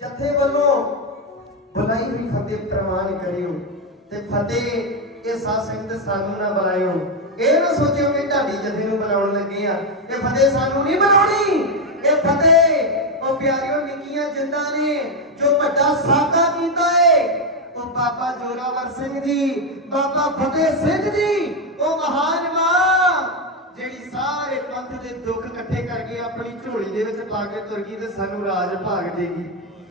ਜਥੇ ਵੱਲੋਂ ਬੁਲਾਈ ਹੋਈ ਫਤਿਹ ਪ੍ਰਵਾਨ ਕਰਿਓ ਤੇ ਫਤਿਹ ਇਹ ਸਾਧ ਸੰਗਤ ਸਾਨੂੰ ਨਾ ਬੁਲਾਇਓ। ਇਹ ਨਾ ਸੋਚਿਓ ਕਿ ਢਾਡੀ ਜਥੇ ਨੂੰ ਬੁਲਾਉਣ ਲੱਗੇ ਆ ਇਹ ਫਤਿਹ ਸਾਨੂੰ ਨਹੀਂ ਬੁਲਾਉਣੀ। ਇਹ ਫਤਿਹ ਉਹ ਪਿਆਰਿਓ ਨਿੱਕੀਆਂ ਜਿੰਦਾਂ ਨੇ ਜੋ ਵੱਡਾ ਸਾਕਾ ਕੀਤਾ ਏ। ਉਹ ਬਾਬਾ ਜੋਰਾਵਰ ਸਿੰਘ ਜੀ, ਬਾਬਾ ਫਤਿਹ ਸਿੰਘ ਜੀ, ਉਹ ਮਹਾਨ ਮਾਂ ਜਿਹੜੀ ਸਾਰੇ ਪੰਥ ਦੇ ਦੁੱਖ ਇਕੱਠੇ ਕਰਕੇ ਆਪਣੀ ਝੋਲੀ ਦੇ ਵਿੱਚ ਪਾ ਕੇ ਤੁਰ ਗਈ ਤੇ ਸਾਨੂੰ ਰਾਜ ਭਾਗ ਦੇਗੀ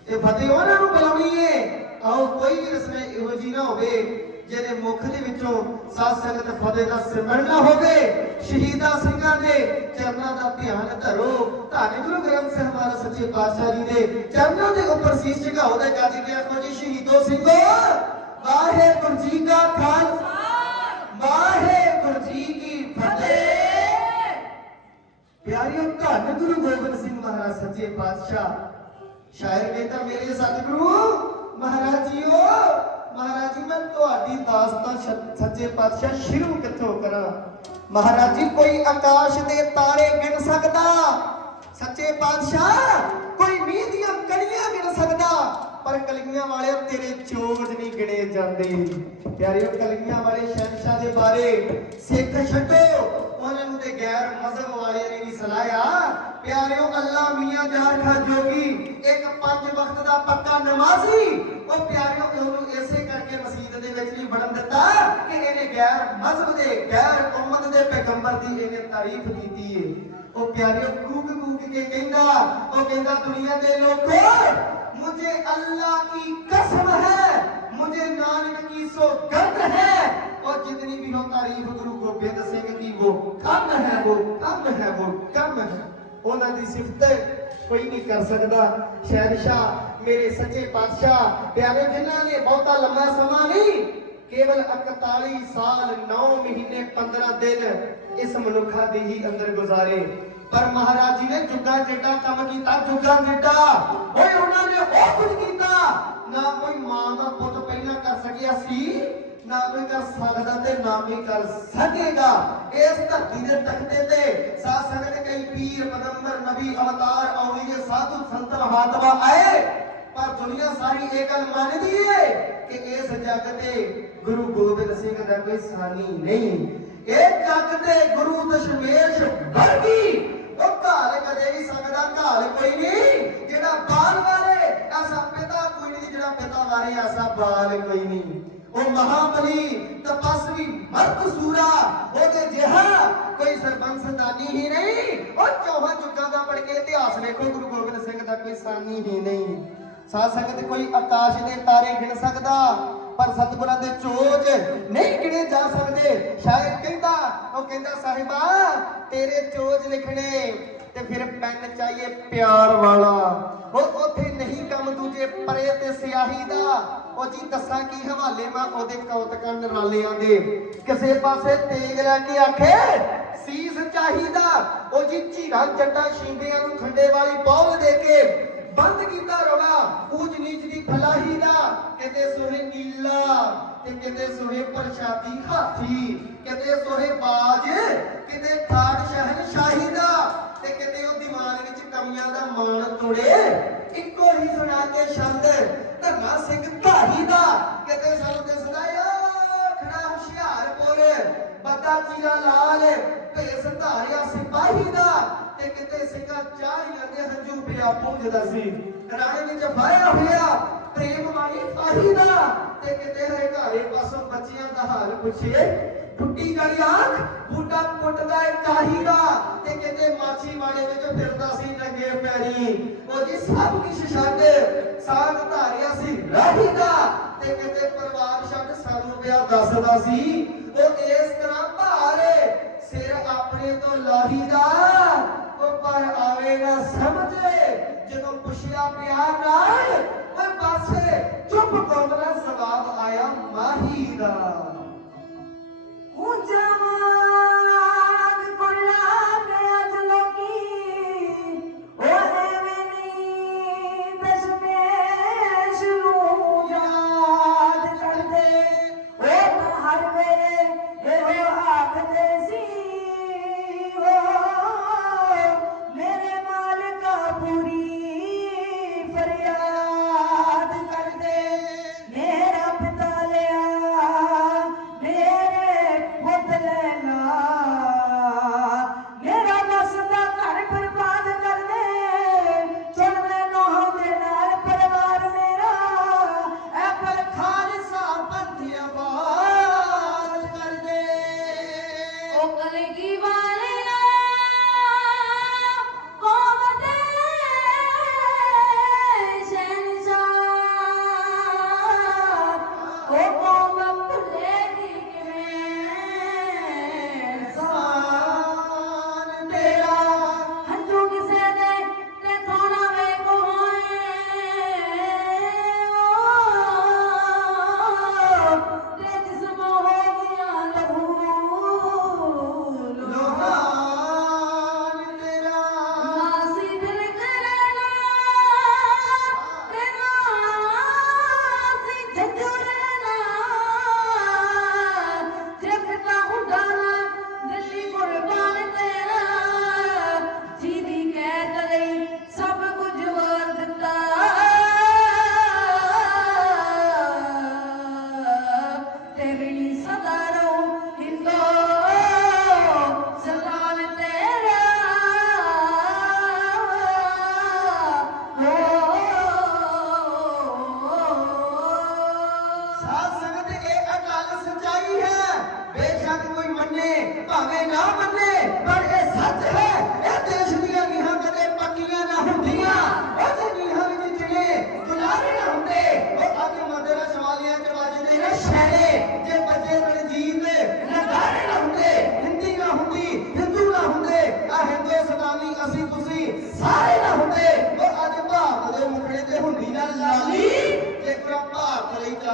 ਇਹ ਫਤਿਹ ਉਹਨਾਂ ਨੂੰ ਬੁਲਾਉਣੀ ਏ। ਆਓ ਕੋਈ ਵੀ ਰਸਮੇ ਇਹੋ ਜੀ ਨਾ ਹੋਵੇ, ਜਿਹਦੇ ਮੁਖ ਦੇ ਵਿੱਚੋਂ ਸਾਧ ਸੰਗਤ ਫਤਿਹ ਦਾ ਸਿਮਰਨ ਨਾ ਹੋਵੇ। ਸ਼ਹੀਦਾਂ ਸਿੰਘਾਂ ਦੇ ਚਰਨਾਂ ਦਾ ਧਿਆਨ ਧਰੋ। ਧੰਨ ਗੁਰੂ ਗ੍ਰੰਥ ਸਾਹਿਬ ਮਹਾਰਾਜ ਸੱਚੇ ਪਾਤਸ਼ਾਹ ਜੀ ਦੇ ਚਰਨਾਂ ਦੇ ਉੱਪਰ ਸੀਸ ਝੁਕਾਓ ਤੇ ਗੱਜ ਕੇ ਆਖੋ ਜੀ, ਸ਼ਹੀਦੋ ਸਿੰਘੋ, ਵਾਹਿਗੁਰੂ ਜੀ ਕਾ ਖਾਲਸਾ। ਵਾਹਿਗੁਰੂ ਜੀ ਕੀ ਫਤਿਹ। ਪਿਆਰਿਓ, ਧੰਨ ਗੁਰੂ ਗੋਬਿੰਦ ਸਿੰਘ ਮਹਾਰਾਜ ਸੱਚੇ ਪਾਤਸ਼ਾਹ। ਸ਼ਾਇਰ ਨੇ ਤਾਂ ਮੇਰੇ ਸਤਿਗੁਰੂ, ਮਹਾਰਾਜ ਜੀਓ, ਮਹਾਰਾਜ ਜੀ, ਮੈਂ ਤੁਹਾਡੀ ਦਾਸਤਾਨ ਸੱਚੇ ਪਾਤਸ਼ਾਹ ਸ਼ੁਰੂ ਕਿੱਥੋਂ ਕਰਾਂ? ਮਹਾਰਾਜ ਜੀ, ਕੋਈ ਆਕਾਸ਼ ਦੇ ਤਾਰੇ ਗਿਣ ਸਕਦਾ? ਸੱਚੇ ਪਾਤਸ਼ਾਹ, ਕੋਈ ਮੀਂਹ ਦੀਆਂ ਕਲੀਆਂ ਗਿਣ ਸਕਦਾ? ਪਰ ਕਲੀਆਂ ਵਾਲੇ ਤੇਰੇ ਚੋਜ ਨਹੀਂ ਗਿਣੇ ਜਾਂਦੇ। ਪਿਆਰਿਓ, ਕਲੀਆਂ ਵਾਲੇ ਸ਼ਹਿਨशाह ਦੇ ਬਾਰੇ ਸਿੱਖ ਛੱਡੋ। ਮਸਲਮ ਤੇ ਗੈਰ ਮਜ਼ਹਬ ਵਾਲੇ ਨੇ ਵੀ ਸਲਾਇਆ ਪਿਆਰਿਓ, ਅੱਲਾ ਮੀਆਂ ਜਹਰ ਖਾ ਜੋਗੀ। ਇੱਕ ਪੰਜ ਵਕਤ ਦਾ ਪੱਕਾ ਨਮਾਜ਼ੀ। ਉਹ ਪਿਆਰਿਓ, ਉਹਨੂੰ ਇਸੇ ਕਰਕੇ ਮਸਜਿਦ ਦੇ ਵਿੱਚ ਵੀ ਵੜਨ ਦਿੱਤਾ ਕਿ ਇਹਨੇ ਗੈਰ ਮਜ਼ਹਬ ਦੇ, ਗੈਰ ਕੌਮਤ ਦੇ ਪੈਗੰਬਰ ਦੀ ਇਹਨੇ ਤਾਰੀਫ ਕੀਤੀ ਏ। ਉਹ ਪਿਆਰਿਓ ਕੂਕ ਕੂਕ ਕੇ ਕਹਿੰਦਾ, ਉਹ ਕਹਿੰਦਾ, ਦੁਨੀਆ ਦੇ ਲੋਕੋ, ਮੁਝੇ ਅੱਲਾ ਕੀ ਕਸਮ ਹੈ? ਮੁਝੇ ਨਾਨਕ ਕੀ ਸੋ ਗਰਦ इतनी भी हो तारीफ गुरु गोबिंद सिंह की वो कम है वो कम है वो कम है ਉਹਨਾਂ ਦੀ ਸਿਫਤ ਕੋਈ ਨਹੀਂ ਕਰ ਸਕਦਾ। ਸ਼ਹਿਨशाह, ਮੇਰੇ ਸੱਚੇ ਪਾਤਸ਼ਾਹ, ਪਿਆਰੇ ਜਿਨ੍ਹਾਂ ਨੇ ਬਹੁਤਾ ਲੰਮਾ ਸਮਾਂ ਨਹੀਂ, ਕੇਵਲ 41 ਸਾਲ 9 ਮਹੀਨੇ 15 ਦਿਨ ਇਸ ਮਨੁੱਖਾ ਦੀ ਹੀ ਅੰਦਰ ਗੁਜ਼ਾਰੇ। ਪਰ ਮਹਾਰਾਜ ਜੀ ਨੇ ਜੁਗਾ ਜਿੱਡਾ ਕੰਮ ਕੀਤਾ, ਜੁਗਾ ਜਿੱਡਾ। ਓਏ, ਉਹਨਾਂ ਨੇ ਉਹ ਕੁਝ ਕੀਤਾ। ਨਾ ਕੋਈ ਮਾਂ ਦਾ ਪੁੱਤ ਪਹਿਲਾਂ ਕਰ ਸਕਿਆ ਸੀ, ਨਾ ਕੋਈ ਕਰ ਸਕਦਾ ਤੇ ਨਾ ਕੋਈ ਕਰ ਸਕੇਗਾ। ਇਸ ਧਰਤੀ ਦੇ ਤਖਤੇ ਤੇ ਸਾਧ ਸੰਗਤ ਕਈ ਪੀਰ, ਪਗੰਬਰ, ਨਬੀ, ਅਵਤਾਰ, ਔਲੀਏ, ਸਾਧੂ, ਸੰਤ, ਮਹਾਤਮਾ ਆਏ। ਪਰ ਦੁਨੀਆ ਸਾਰੀ ਇਹ ਗੱਲ ਮੰਨਦੀ ਏ ਕਿ ਇਸ ਜੱਗ ਤੇ ਗੁਰੂ ਗੋਬਿੰਦ ਸਿੰਘ ਦਾ ਕੋਈ ਸਾਨੀ ਨਹੀਂ। ਇਹ ਜੱਗ ਤੇ ਗੁਰੂ ਦਸ਼ਮੇਸ਼ ਵਰਗੀ ਘਾਲ ਕਦੇ ਵੀ ਸਕਦਾ ਘਾਲ ਕੋਈ ਨਹੀਂ। ਜਿਹੜਾ ਬਾਲ ਵਾਲੇ, ਐਸਾ ਪਿਤਾ ਕੋਈ ਨਹੀਂ, ਜਿਹੜਾ ਪਿਤਾ ਵਾਲੇ, ਐਸਾ ਬਾਲ ਕੋਈ ਨਹੀਂ। ਉਹ ਮਹਾਬਲੀ ਤਪਸਵੀ ਮਰਦ ਸੂਰਾ ਉਹਦੇ ਜਿਹਾ ਕੋਈ ਸਰਬੰਸਦਾਨੀ ਹੀ ਨਹੀਂ। ਉਹ ਚੌਹਾਂ ਜੁਗਾਂ ਦਾ ਪੜ ਕੇ ਇਤਿਹਾਸ ਵੇਖੋ, ਗੁਰੂ ਗੋਬਿੰਦ ਸਿੰਘ ਦਾ ਕੋਈ ਸਾਨੀ ਹੀ ਨਹੀਂ। ਸਾਧ ਸੰਗਤ ਕੋਈ ਆਕਾਸ਼ ਦੇ ਤਾਰੇ ਗਿਣ ਸਕਦਾ, ਪਰ ਸਤਿਗੁਰਾਂ ਦੇ ਚੋਜ ਨਹੀਂ ਗਿਣੇ ਜਾ ਸਕਦੇ। ਸ਼ਾਇਦ ਕਹਿੰਦਾ, ਉਹ ਕਹਿੰਦਾ, ਸਾਹਿਬਾ, ਤੇਰੇ ਚੋਜ ਲਿਖਣੇ ਤੇ ਫਿਰ ਪੈਨ ਚਾਹੀਏ ਪਿਆਰ ਵਾਲਾ। ਉਹ ਉੱਥੇ ਨਹੀਂ ਕੰਮ ਦੂਜੇ ਪਰੇ ਤੇ ਸਿਆਹੀ ਦਾ। ਉਹ ਜੀ ਦੱਸਾਂ ਕੀ ਹਵਾਲੇ ਮੈਂ ਉਹਦੇ ਕੌਤਕਾਂ ਨਰਾਲਿਆਂ ਦੇ। ਕਿਸੇ ਪਾਸੇ ਤੇਗ ਲੈ ਕੇ ਆਖੇ, ਸੀਸ ਚਾਹੀਦਾ। ਉਹ ਜੀ ਝੀਰਾਂ ਜੱਟਾਂ ਸ਼ਿੰਦਿਆਂ ਨੂੰ ਖੰਡੇ ਵਾਲੀ ਬੌਲ ਦੇ ਕੇ ਬੰਦ ਕੀਤਾ ਰੋਣਾ ਊਚ ਨੀਚ ਦੀ ਫਲਾਹੀ ਦਾ, ਕਿਤੇ ਸੋਹੇ ਨੀਲਾ। ਤੇ ਕਿਤੇ ਸੋਹੇ ਪ੍ਰਸ਼ਾਦੀ ਹਾਥੀ, ਕਿਤੇ ਸੋਹੇ ਬਾਜ, ਕਿਤੇ ਠਾੜ ਸ਼ਹਿਨ ਸ਼ਾਹੀ ਦਾ, ਤੇ ਕਿਤੇ ਉਹ ਦੀਵਾਨ ਵਿੱਚ ਕਮੀਆਂ ਦਾ ਮਾਣ ਤੋੜੇ। ਇੱਕੋ ਹੀ ਸੁਣਾ ਕੇ ਛੰਦ, ਧਰਨਾ ਸਿੰਘ ਧਾਰੀ ਦਾ, ਕਿਤੇ ਸਾਨੂੰ ਦਿਸਦਾ ਓ ਖੜਾ ਹੁਸ਼ਿਆਰਪੁਰ ਬੱਦਾ ਚੀਰਾ ਲਾਲ, ਭੇਸ ਧਾਰਿਆ ਸਿਪਾਹੀ ਦਾ, ਤੇ ਕਿਤੇ ਸਿੰਘਾਂ ਚਾਹੀਆਂ ਦੇ ਹੰਝੂ ਪਿਆ ਪੁੰਜਦਾ ਸੀ। ਰਾਣੇ ਵਿੱਚ ਫਾਇਆ ਹੋਇਆ ਪ੍ਰੇਮ ਮਾਈ ਫਾਹੀ ਦਾ। ਤੇ ਕਿਤੇ ਹਰੇ ਘਾਰੇ ਪਾਸੋਂ ਬੱਚਿਆਂ ਦਾ ਹਾਲ ਪੁੱਛੇ ਟੁੱਟੀ ਗਲੀ ਆਂਖ ਬੂਟਾ ਪੁੱਟਦਾ ਏ ਕਾਹੀ ਦਾ। ਤੇ ਕਿਤੇ ਮਾਛੀ ਵਾੜੇ ਵਿੱਚ ਫਿਰਦਾ ਸੀ ਨੰਗੇ ਪੈਰੀ। ਉਹ ਜੀ ਸਭ ਕੁਝ ਛੱਡ, ਸਾਗ ਧਾਰਿਆ ਸੀ ਰਾਹੀ ਦਾ। ਤੇ ਕਿਤੇ ਪਰਿਵਾਰ ਛੱਡ ਸਾਨੂੰ ਪਿਆ ਦੱਸਦਾ ਸੀ। ਉਹ ਇਸ ਤਰ੍ਹਾਂ ਭਾਰੇ ਸਿਰ ਆਪਣੇ ਤੋਂ ਲਾਹੀ ਦਾ। ਉਹ ਪਰ ਆਵੇਗਾ ਸਮਝੇ, ਜਦੋਂ ਪੁੱਛਿਆ ਪਿਆਰ ਨਾਲ ਕੋਮਲਾ ਸਵਾਬ ਆਇਆ ਮਾਹੀ ਦਾ। ਜਮਾਨ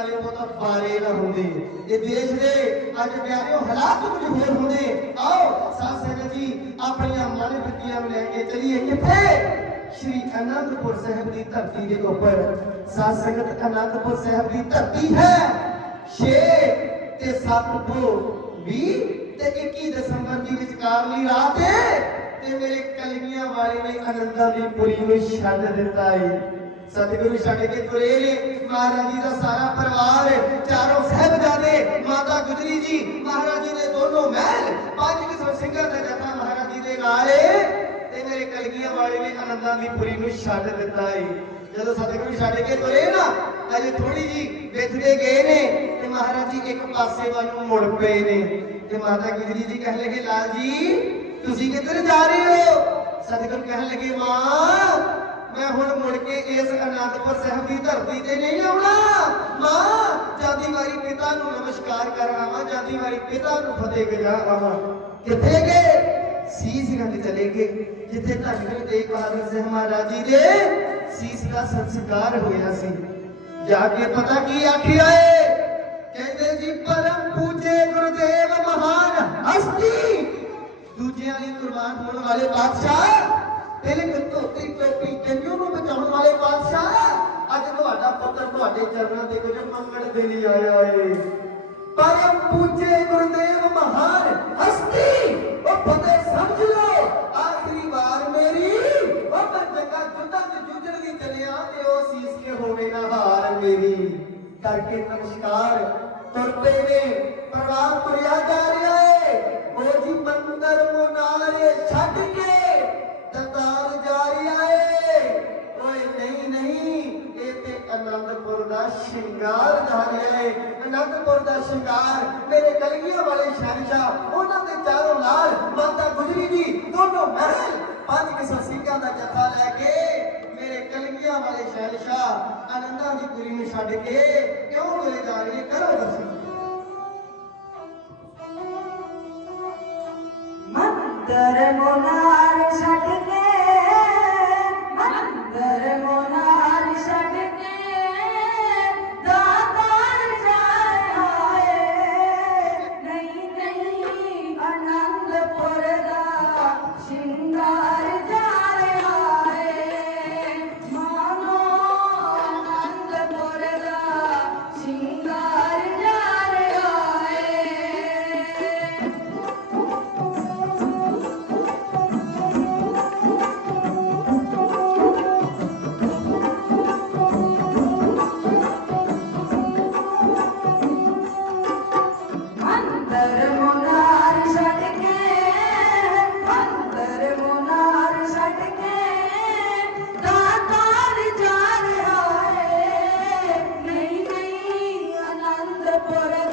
ਬਹੁਤਾ ਬਾਰੇ ਨਾ ਹੁੰਦੇ ਇਹ ਦੇਸ਼ ਦੇ ਅੱਜ ਪਿਆਰਿਓ ਹਾਲਾਤ ਕੁਝ ਹੋਰ ਹੁੰਦੇ ਆਓ ਸਾਧ ਸੰਗਤ ਜੀ ਆਪਣੀਆਂ ਮਨ ਬੁੱਧੀਆਂ ਨੂੰ ਲੈ ਕੇ ਚੱਲੀਏ ਕਿੱਥੇ ਸ਼੍ਰੀ ਅਨੰਦਪੁਰ ਸਾਹਿਬ ਦੀ ਧਰਤੀ ਦੇ ਉੱਪਰ ਸਾਧ ਸੰਗਤ ਅਨੰਦਪੁਰ ਸਾਹਿਬ ਦੀ ਧਰਤੀ ਹੈ 6 ਤੇ 7 ਤੋਂ 20 ਤੇ 21 ਦਸੰਬਰ ਦੀ ਵਿਚਕਾਰਲੀ ਰਾਤ ਹੈ ਤੇ ਮੇਰੇ ਕਲਗੀਆਂ ਵਾਲੇ ਨੇ ਅਨੰਦਾਂ ਦੀ ਪੁਰੀ ਨੂੰ ਛੱਡ ਦਿੱਤਾ ਏ ਸਤਿਗੁਰੂ ਛੱਡ ਕੇ ਤੁਰੇ ਮਹਾਰਾਜ ਜੀ ਦਾ ਸਾਰਾ ਪਰਿਵਾਰ ਚਾਰੋਂ ਸਾਹਿਬਜ਼ਾਦੇ, ਮਾਤਾ ਗੁਜਰੀ ਜੀ, ਮਹਾਰਾਜ ਜੀ ਦੇ ਦੋਨੋਂ ਮਹਿਲ, ਪੰਜ ਕਿਸਮ ਸਿੰਘਾਂ ਦਾ ਜਥਾ ਮਹਾਰਾਜ ਜੀ ਦੇ ਨਾਲ ਤੇ ਮੇਰੇ ਕਲਗੀਆਂ ਵਾਲੇ ਨੇ ਆਨੰਦਾਂ ਦੀ ਪੁਰੀ ਨੂੰ ਛੱਡ ਦਿੱਤਾ ਏ। ਜਦੋਂ ਸਤਿਗੁਰੂ ਛੱਡ ਕੇ ਤੁਰੇ ਨਾ ਅਜੇ ਥੋੜੀ ਜੀ ਵਿਥੜੇ ਗਏ ਨੇ ਤੇ ਮਹਾਰਾਜ ਜੀ ਇੱਕ ਪਾਸੇ ਵੱਲ ਨੂੰ ਮੁੜ ਪਏ ਨੇ। ਤੇ ਮਾਤਾ ਗੁਜਰੀ ਜੀ ਕਹਿਣ ਲੱਗੇ, ਲਾਲ ਜੀ, ਤੁਸੀਂ ਕਿੱਧਰ ਜਾ ਰਹੇ ਹੋ? ਸਤਿਗੁਰੂ ਕਹਿਣ ਲੱਗੇ, ਮਾਂ ਮੈਂ ਹੁਣ ਮੁੜ ਕੇ ਇਸ ਅਨੰਦਪੁਰ ਸਾਹਿਬ ਦੀ ਧਰਤੀ ਤੇ ਨਹੀਂ ਆਉਣਾ। ਮਾਂ ਜਾਂਦੀ ਵਾਰੀ ਪਿਤਾ ਨੂੰ ਨਮਸਕਾਰ ਕਰ ਆਵਾਂ ਜਾਂਦੀ ਵਾਰੀ ਪਿਤਾ ਨੂੰ ਫਤਿਹ ਗਜਾ ਆਵਾਂ। ਕਿੱਥੇ ਗਏ? ਸੀਸ ਚਲੇ ਗਏ। ਜਿੱਥੇ ਧੰਨ ਗੁਰੂ ਤੇਗ ਬਹਾਦਰ ਸਾਹਿਬ ਮਹਾਰਾਜ ਜੀ ਦੇ ਸੀਸ ਦਾ ਸੰਸਕਾਰ ਹੋਇਆ ਸੀ। ਜਾ ਕੇ ਪਤਾ ਕੀ ਆਖਿਆ ਏ? ਕਹਿੰਦੇ ਜੀ, ਪਰਮ ਪੂਜੇ ਗੁਰਦੇਵ ਮਹਾਨ ਹਸਤੀ। ਦੂਜਿਆਂ ਲਈ ਕੁਰਬਾਨ ਹੋਣ ਵਾਲੇ ਬਾਦਸ਼ਾਹ ਤਿਲਕ ਧੋਤੀ ਟੋਪੀ ਜੰਜੂ ਨੂੰ ਬਚਾਉਣ ਵਾਲੇ ਬਾਦਸ਼ਾਹ ਅੱਜ ਤੁਹਾਡਾ ਪੁੱਤਰ ਤੁਹਾਡੇ ਚਰਨਾਂ ਦੇ ਕੁਝ ਮੰਗਣ ਦੇ ਲਈ ਆਇਆ ਏ। ਪਰਮ ਪੂਜੇ ਗੁਰਦੇਵ ਮਹਾਨ ਹਸਤੀ, ਉਹ ਫਤਿਹ ਸਮਝ ਲਓ, ਆਖਰੀ ਵਾਰ ਮੇਰੀ, ਉਹ ਮੈਂ ਜੱਗਾ ਚ ਜੂਝਣ ਦੀ ਚੱਲਿਆ ਤੇ ਉਹ ਸੀਸ ਕੇ ਹੋਵੇ ਨਾ ਹਾਰ ਮੇਰੀ। ਕਰਕੇ ਨਮਸਕਾਰ, ਤੁਰ ਪਏ ਨੇ, ਪਰਵਾਹ ਤੁਰਿਆ ਜਾ ਰਿਹਾ ਏ। ਉਹ ਜੀ ਸ਼ਿੰਗਾਰ ਧਾਰਿਆਏ ਅਨੰਦਪੁਰ ਦਾ ਸ਼ਿੰਗਾਰ, ਮੇਰੇ ਕਲਗੀਆਂ ਵਾਲੇ ਸ਼ਹਿਨशाह ਉਹਨਾਂ ਦੇ ਚਾਰੋਂ ਲਾਲ, ਮਾਤਾ ਗੁਜਰੀ ਦੀ ਦੋਨੋਂ ਮਹਿਲ। ਪੰਜ ਕਿਸਾ ਸਿੰਘਾਂ ਦਾ ਜੱਥਾ ਲੈ ਕੇ ਮੇਰੇ ਕਲਗੀਆਂ ਵਾਲੇ ਸ਼ਹਿਨशाह ਅਨੰਦਾਂ ਦੀ ਪੁਰੀ ਨੂੰ ਛੱਡ ਕੇ ਕਿਉਂ ਚਲੇ ਜਾਣਗੇ ਕਰੋ ਦੱਸੋ? ਮੰਦਰ ਮੋਨਾਰ ਛੱਡ ਕੇ para